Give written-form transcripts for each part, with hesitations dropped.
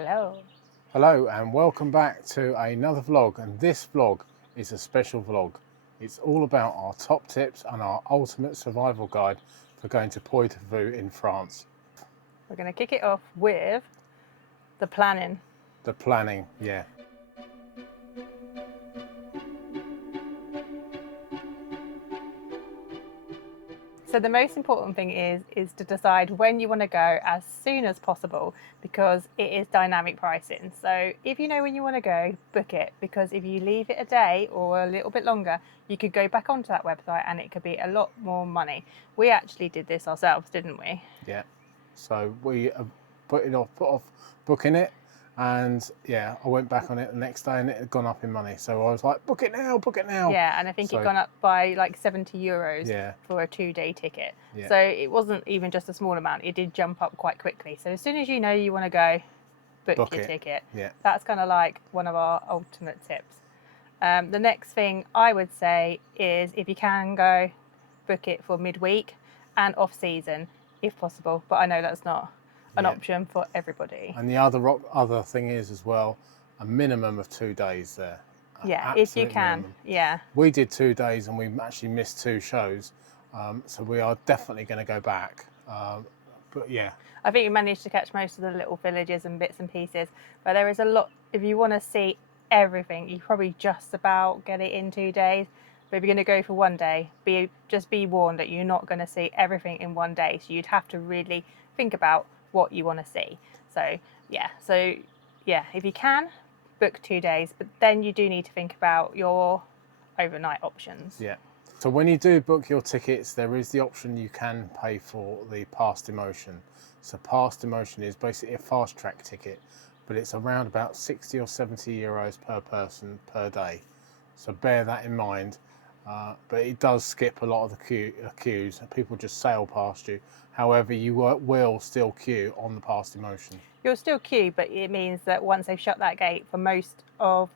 Hello. Hello and welcome back to another vlog, and this vlog is a special vlog. It's all about our top tips and our ultimate survival guide for going to Puy du Fou in France. We're going to kick it off with the planning. The planning, yeah. So the most important thing is to decide when you want to go as soon as possible, because it is dynamic pricing. So if you know when you want to go, book it, because if you leave it a day or a little bit longer, you could go back onto that website and it could be a lot more money. We actually did this ourselves, didn't we? Yeah. So we put off booking it, and yeah, I went back on it the next day and it had gone up in money. So I was like, book it now, book it now. Yeah, and I think it gone up by like 70 euros yeah. for a 2-day ticket. Yeah. So it wasn't even just a small amount, it did jump up quite quickly. So as soon as you know you want to go, book your ticket. Yeah. That's kind of like one of our ultimate tips. The next thing I would say is, if you can go, book it for midweek and off season if possible. But I know that's not an option for everybody. And the other thing is as well, a minimum of 2 days there. Yeah, if you can. Minimum. Yeah. We did 2 days and we actually missed 2 shows, so we are definitely going to go back. But yeah, I think we managed to catch most of the little villages and bits and pieces, but there is a lot. If you want to see everything, you probably just about get it in 2 days. But if you're going to go for 1 day, just be warned that you're not going to see everything in 1 day. So you'd have to really think about what you want to see. So yeah, if you can, book 2 days, but then you do need to think about your overnight options. Yeah. So when you do book your tickets, there is the option you can pay for the Pass Émotion. So Pass Émotion is basically a fast track ticket, but it's around about 60 or 70 euros per person per day. So bear that in mind. But it does skip a lot of the queues. People just sail past you. However, you will still queue on the Pass Émotion. You'll still queue, but it means that once they've shut that gate for most of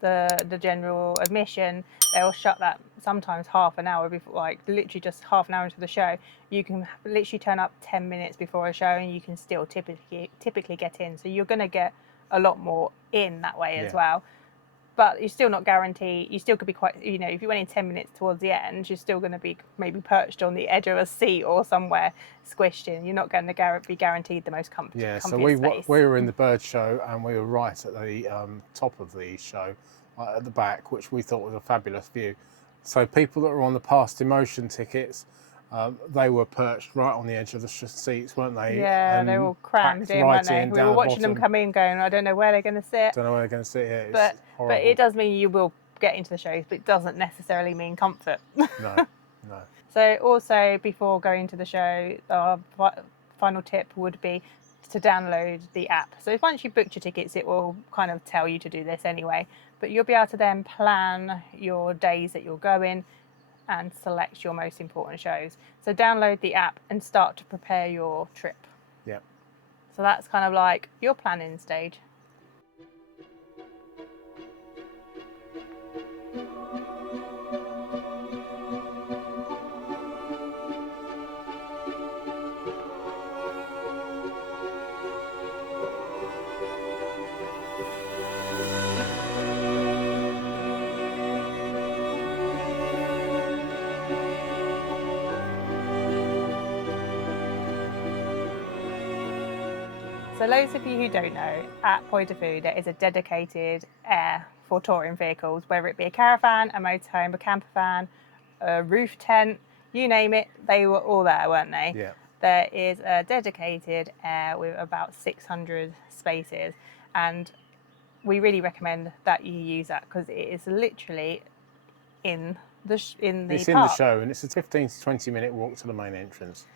the general admission, they'll shut that sometimes half an hour before, like literally just half an hour into the show. You can literally turn up 10 minutes before a show and you can still typically get in. So you're going to get a lot more in that way as well. But you're still not guaranteed. You still could be quite, if you went in 10 minutes towards the end, you're still going to be maybe perched on the edge of a seat or somewhere squished in. You're not going to be guaranteed the most comfortable space. So we were in the bird show and we were right at the top of the show, at the back, which we thought was a fabulous view. So people that were on the Pass Émotion tickets, they were perched right on the edge of the seats, weren't they? Yeah, they were all crammed in, weren't they? We were watching them come in going, I don't know where they're going to sit. Don't know where they're going to sit here. But it does mean you will get into the shows, but it doesn't necessarily mean comfort. No. So also, before going to the show, our final tip would be to download the app. So once you've booked your tickets, it will kind of tell you to do this anyway, but you'll be able to then plan your days that you're going and select your most important shows. So download the app and start to prepare your trip. Yeah. So that's kind of like your planning stage. So those of you who don't know, at Puy du Fou there is a dedicated Aire for touring vehicles, whether it be a caravan, a motorhome, a campervan, a roof tent, you name it, they were all there, weren't they? Yeah. There is a dedicated Aire with about 600 spaces, and we really recommend that you use that because it is literally in the park. In the show, and it's a 15 to 20 minute walk to the main entrance.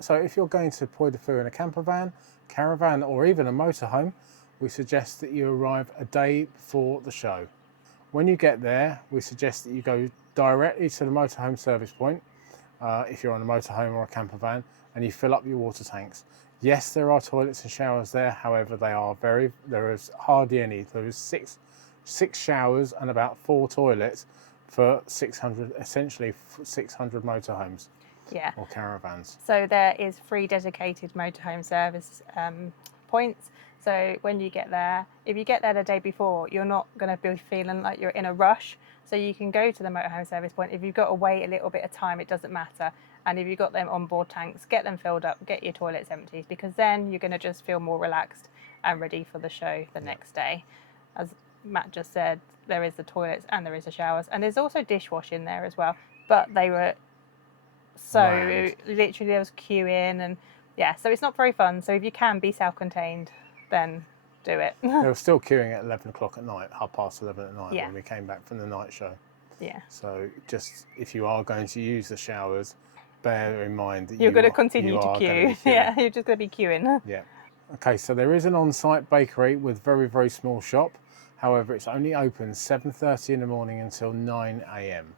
So if you're going to Puy du Fou in a campervan, caravan, or even a motorhome, we suggest that you arrive a day before the show. When you get there, we suggest that you go directly to the motorhome service point, if you're on a motorhome or a campervan, and you fill up your water tanks. Yes, there are toilets and showers there, however, there is hardly any. There is six showers and about 4 toilets for 600 motorhomes. Yeah. Or caravans. So there is 3 dedicated motorhome service points. So when you get there, if you get there the day before, you're not going to be feeling like you're in a rush. So you can go to the motorhome service point. If you've got to wait a little bit of time, it doesn't matter. And if you've got them onboard tanks, get them filled up, get your toilets empty, because then you're going to just feel more relaxed and ready for the show the next day. As Matt just said, there is the toilets and there is the showers, and there's also dishwashing there as well. But they were literally there was queuing, and so it's not very fun. So if you can be self-contained, then do it. They were still queuing at 11 o'clock at night, 11:30 at night, Yeah. when we came back from the night show. Yeah. So just if you are going to use the showers, bear in mind that you're going to continue to queue. Yeah, you're just going to be queuing. Yeah. Okay, so there is an on-site bakery with very, very small shop. However, it's only open 7:30 in the morning until 9 a.m.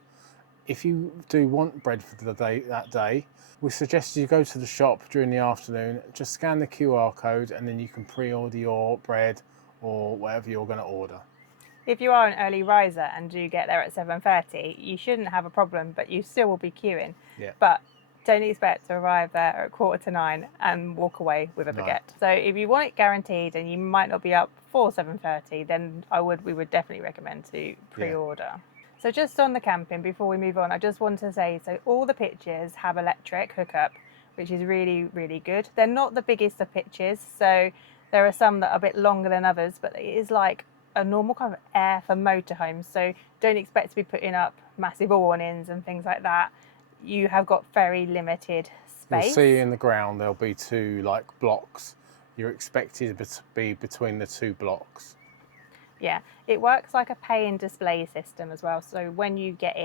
If you do want bread for that day, we suggest you go to the shop during the afternoon, just scan the QR code, and then you can pre-order your bread or whatever you're going to order. If you are an early riser and do get there at 7:30, you shouldn't have a problem, but you still will be queuing. Yeah. But don't expect to arrive there at 9:15 and walk away with a baguette. So if you want it guaranteed and you might not be up for 7:30, then we would definitely recommend to pre-order. Yeah. So just on the camping, before we move on, I just want to say, so all the pitches have electric hookup, which is really, really good. They're not the biggest of pitches, so there are some that are a bit longer than others, but it is like a normal kind of Aire for motorhomes. So don't expect to be putting up massive awnings and things like that. You have got very limited space. You'll see in the ground there'll be two like blocks. You're expected to be between the two blocks. Yeah, it works like a pay and display system as well. So when you get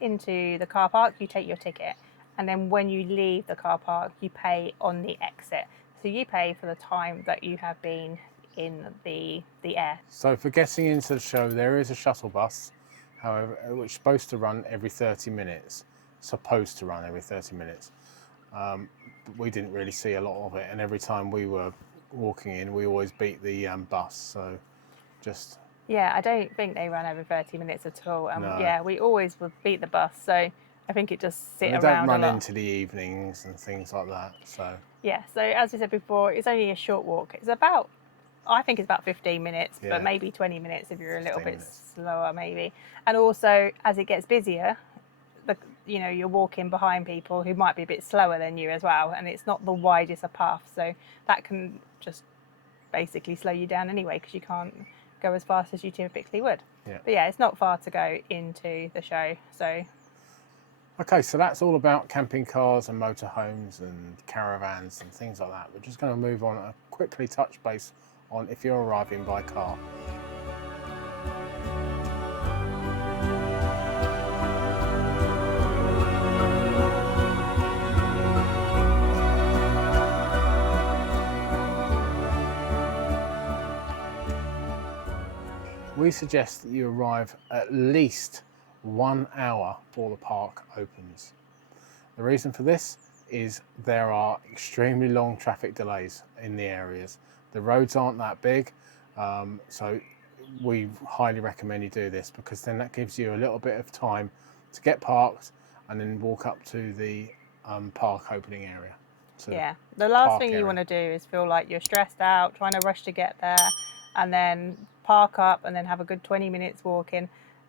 into the car park, you take your ticket, and then when you leave the car park, you pay on the exit. So you pay for the time that you have been in the Aire. So for getting into the show, there is a shuttle bus, however, which is supposed to run every 30 minutes. Supposed to run every 30 minutes. But we didn't really see a lot of it, and every time we were walking in, we always beat the bus. So just... Yeah, I don't think they run every 30 minutes at all. No. Yeah, we always would beat the bus. So I think it just sit around a lot. They don't run into the evenings and things like that. So yeah, so as we said before, it's only a short walk. I think it's about 15 minutes, but maybe 20 minutes if you're a little bit slower, maybe. And also, as it gets busier, you're walking behind people who might be a bit slower than you as well, and it's not the widest of paths, so that can just basically slow you down anyway, because you can't go as fast as you typically would. Yeah. But yeah, it's not far to go into the show. So okay, so that's all about camping cars and motorhomes and caravans and things like that. We're just going to move on and quickly touch base on if you're arriving by car. We suggest that you arrive at least 1 hour before the park opens. The reason for this is there are extremely long traffic delays in the areas. The roads aren't that big, so we highly recommend you do this, because then that gives you a little bit of time to get parked and then walk up to the park opening area. Yeah, the last thing you want to do is feel like you're stressed out, trying to rush to get there, and then park up and then have a good 20 minutes walking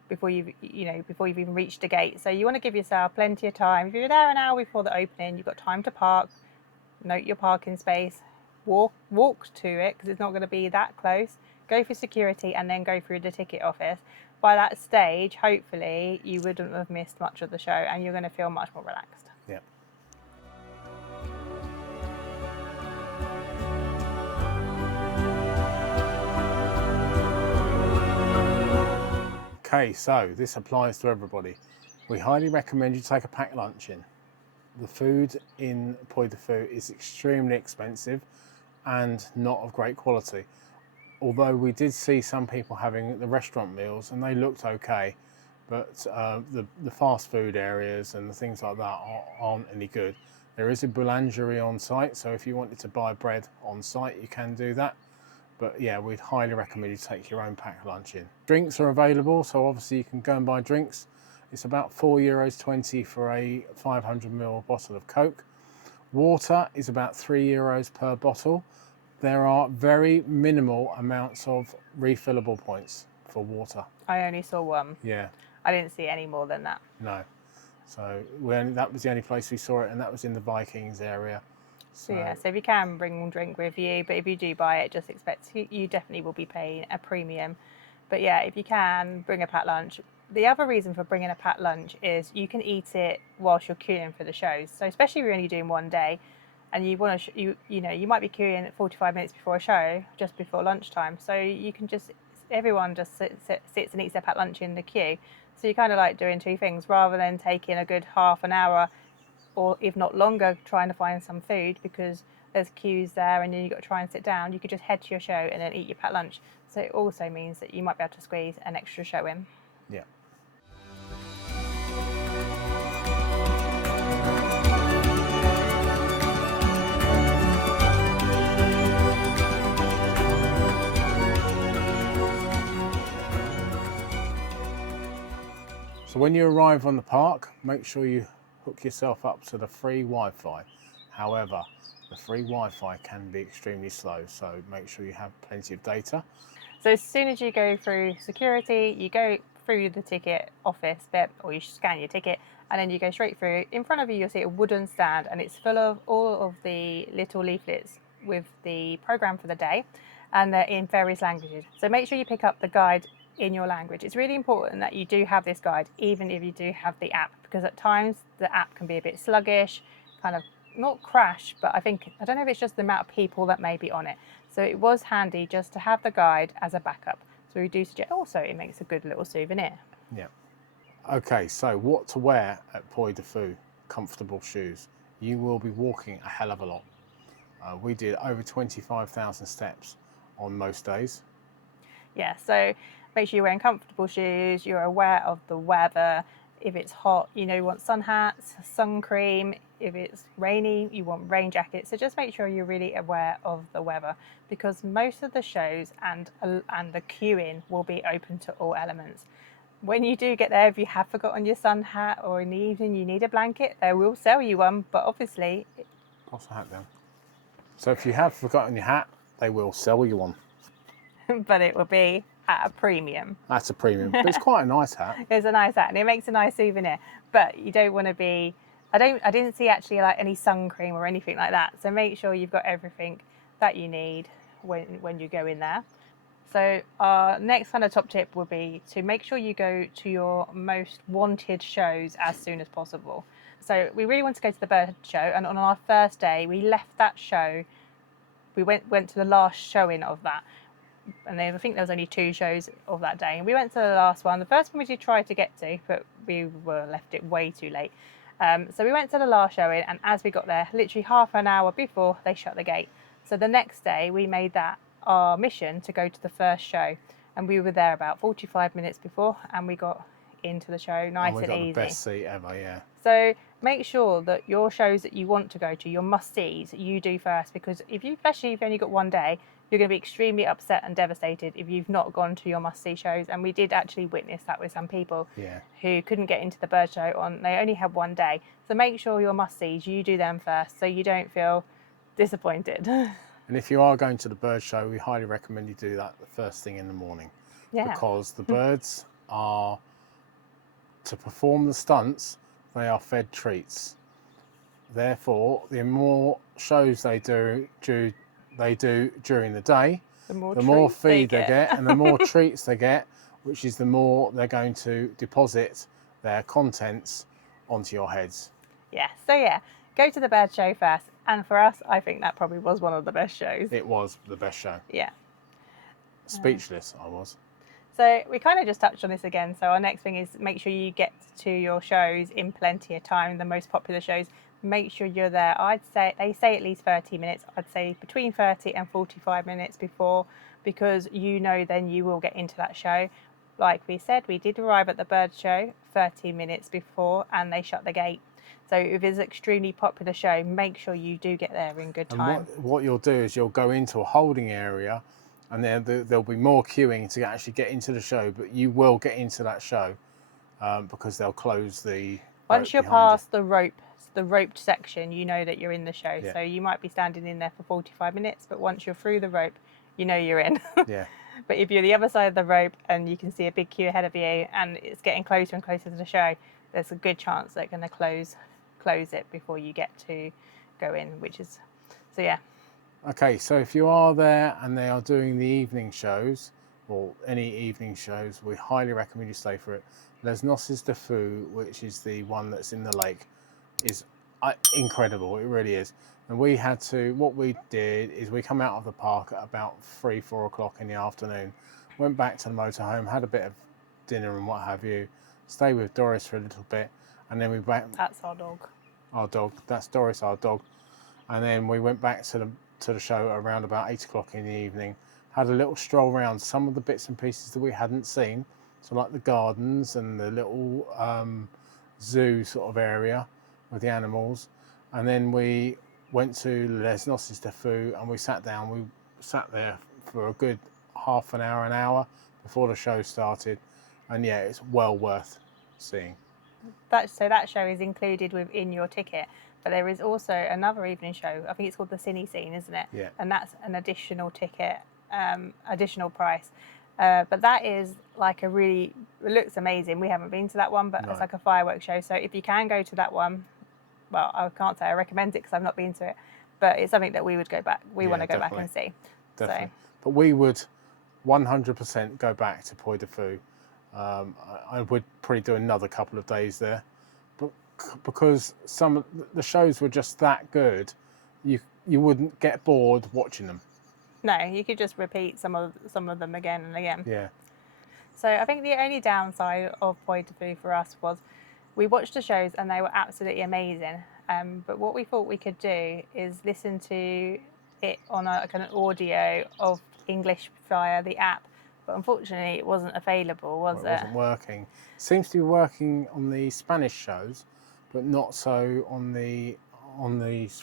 before you've even reached the gate. So you want to give yourself plenty of time. If you're there an hour before the opening, you've got time to park, note your parking space, walk to it, because it's not going to be that close, go through security, and then go through the ticket office. By that stage, hopefully you wouldn't have missed much of the show, and you're going to feel much more relaxed. Yeah. Okay, so this applies to everybody. We highly recommend you take a packed lunch in. The food in Puy du Fou is extremely expensive and not of great quality. Although we did see some people having the restaurant meals and they looked okay, but the fast food areas and the things like that aren't any good. There is a boulangerie on site, so if you wanted to buy bread on site, you can do that. But yeah, we'd highly recommend you take your own packed lunch in. Drinks are available, so obviously you can go and buy drinks. It's about €4.20 for a 500ml bottle of Coke. Water is about €3 per bottle. there are very minimal amounts of refillable points for water. I only saw one. Yeah. I didn't see any more than that. No. So that was the only place we saw it, and that was in the Vikings area. So yeah, so if you can bring drink with you, but if you do buy it, just expect you definitely will be paying a premium. But yeah, if you can, bring a packed lunch. The other reason for bringing a packed lunch is you can eat it whilst you're queuing for the shows. So especially if you're only doing one day, and you want to, you might be queuing 45 minutes before a show, just before lunchtime. So you can everyone just sits and eats their packed lunch in the queue. So you're kind of like doing two things rather than taking a good half an hour, or if not longer, trying to find some food because there's queues there and then you've got to try and sit down. You could just head to your show and then eat your packed lunch. So it also means that you might be able to squeeze an extra show in. Yeah. So when you arrive on the park, make sure you hook yourself up to the free Wi-Fi. However, the free Wi-Fi can be extremely slow, so make sure you have plenty of data. So as soon as you go through security, you go through the ticket office bit, or you scan your ticket, and then you go straight through. In front of you, you'll see a wooden stand, and it's full of all of the little leaflets with the program for the day, and they're in various languages. So make sure you pick up the guide in your language. It's really important that you do have this guide, even if you do have the app, because at times the app can be a bit sluggish, kind of not crash, but I don't know if it's just the amount of people that may be on it. So it was handy just to have the guide as a backup. So we do suggest, also it makes a good little souvenir. Yeah. Okay, so what to wear at Puy du Fou? Comfortable shoes. You will be walking a hell of a lot. We did over 25,000 steps on most days. Yeah, so make sure you're wearing comfortable shoes, you're aware of the weather. If it's hot, you want sun hats, sun cream. If it's rainy, you want rain jackets. So just make sure you're really aware of the weather, because most of the shows and the queuing will be open to all elements. When you do get there, if you have forgotten your sun hat or in the evening you need a blanket, they will sell you one, but obviously... Pass the hat down. So if you have forgotten your hat, they will sell you one. but it will be at a premium. That's a premium, but it's quite a nice hat. It's a nice hat and it makes a nice souvenir, but you don't want to be... I didn't see actually like any sun cream or anything like that. So make sure you've got everything that you need when you go in there. So our next kind of top tip would be to make sure you go to your most wanted shows as soon as possible. So we really want to go to the bird show, and on our first day we left that show. We went to the last showing of that, and then I think there was only 2 shows of that day. And we went to the last one. The first one we did try to get to, but we were left it way too late. So we went to the last showing, and as we got there, literally half an hour before, they shut the gate. So the next day we made that our mission to go to the first show, and we were there about 45 minutes before, and we got into the show nice and easy. We got the best seat ever, yeah. So make sure that your shows that you want to go to, your must-sees, you do first, because especially if you've only got one day, you're going to be extremely upset and devastated if you've not gone to your must-see shows. And we did actually witness that with some people who couldn't get into the bird show they only had one day. So make sure your must-sees, you do them first, so you don't feel disappointed. And if you are going to the bird show, we highly recommend you do that the first thing in the morning. Yeah. Because the birds are, to perform the stunts, they are fed treats. Therefore, the more shows they do during the day, the more feed they get and the more treats they get, which is the more they're going to deposit their contents onto your heads. Yeah, so yeah, go to the bird show first. And for us, I think that probably was one of the best shows. It was the best show. Yeah. Speechless, I was. So we kind of just touched on this again. So our next thing is make sure you get to your shows in plenty of time, the most popular shows. Make sure you're there. I'd say, they say at least 30 minutes. I'd say between 30 and 45 minutes before, because then you will get into that show. Like we said, we did arrive at the bird show 30 minutes before and they shut the gate. So if it's an extremely popular show, make sure you do get there in good time. And what you'll do is you'll go into a holding area, and then there'll be more queuing to actually get into the show, but you will get into that show because they'll close the... Once you're past the rope the roped section, you know that you're in the show. Yeah. So you might be standing in there for 45 minutes, but once you're through the rope, you know you're in. Yeah. But if you're the other side of the rope and you can see a big queue ahead of you and it's getting closer and closer to the show, there's a good chance they're going to close it before you get to go in, which is, so yeah. Okay, so if you are there and they are doing the evening shows, or any evening shows, we highly recommend you stay for it. Les Noces de Fou, which is the one that's in the lake, is incredible. It really is. And what we did is we come out of the park at about 3-4 o'clock in the afternoon, went back to the motorhome, had a bit of dinner and what have you, stayed with Doris for a little bit, and then we back. That's our dog. Our dog. That's Doris, our dog. And then we went back to the show around about 8 o'clock in the evening, had a little stroll around some of the bits and pieces that we hadn't seen, so like the gardens and the little zoo sort of area with the animals, and then we went to Les Noces de Fou and we sat down. We sat there for a good half an hour before the show started, and yeah, it's well worth seeing. So that show is included within your ticket, but there is also another evening show. I think it's called the Cinéscénie, isn't it? Yeah. And that's an additional ticket, additional price. But that is like it looks amazing. We haven't been to that one, but No. It's like a fireworks show. So if you can go to that one, well, I can't say I recommend it because I've not been to it, but it's something that we would go back. We want to go back and see. Definitely. So. But we would 100% go back to Puy du Fou. I would probably do another couple of days there, but because some of the shows were just that good, you wouldn't get bored watching them. No, you could just repeat some of them again and again. Yeah. So I think the only downside of Puy du Fou for us was we watched the shows and they were absolutely amazing. But what we thought we could do is listen to it on an audio of English via the app. But unfortunately, it wasn't available, was it? It wasn't working. It seems to be working on the Spanish shows, but not so on the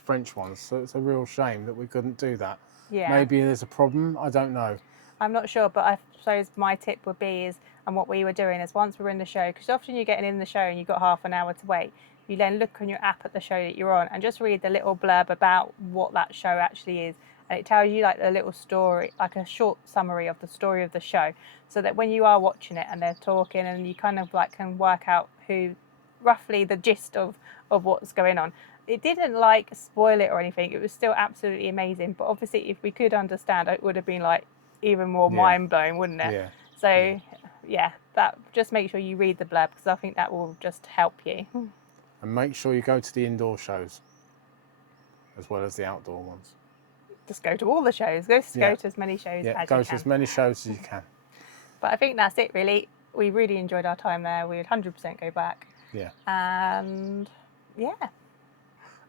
French ones. So it's a real shame that we couldn't do that. Yeah. Maybe there's a problem. I don't know. I'm not sure, but I suppose my tip would be and what we were doing is once we're in the show, because often you're getting in the show and you've got half an hour to wait, you then look on your app at the show that you're on and just read the little blurb about what that show actually is. And it tells you like the little story, like a short summary of the story of the show, so that when you are watching it and they're talking and you kind of like can work out roughly the gist of what's going on. It didn't like spoil it or anything. It was still absolutely amazing. But obviously if we could understand, it would have been like even more mind blowing, wouldn't it? Yeah. So yeah, that just make sure you read the blurb because I think that will just help you. And make sure you go to the indoor shows as well as the outdoor ones. Just go to all the shows. Go to as many shows as you can. Go to as many shows as you can. But I think that's it really. We really enjoyed our time there. We would 100% go back. Yeah. And yeah.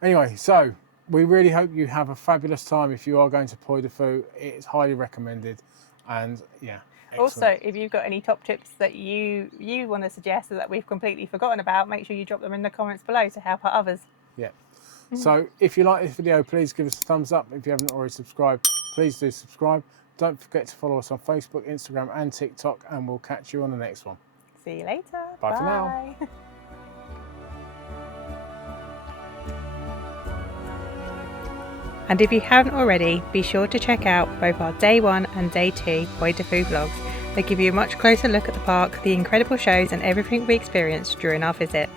Anyway, so we really hope you have a fabulous time if you are going to Puy du Fou. It's highly recommended. And yeah. Excellent. Also, if you've got any top tips that you want to suggest that we've completely forgotten about, make sure you drop them in the comments below to help out others. Yeah. So if you like this video, please give us a thumbs up. If you haven't already subscribed, please do subscribe. Don't forget to follow us on Facebook, Instagram and TikTok, and we'll catch you on the next one. See you later. Bye for now. And if you haven't already, be sure to check out both our Day 1 and Day 2 Puy du Fou vlogs. They give you a much closer look at the park, the incredible shows and everything we experienced during our visit.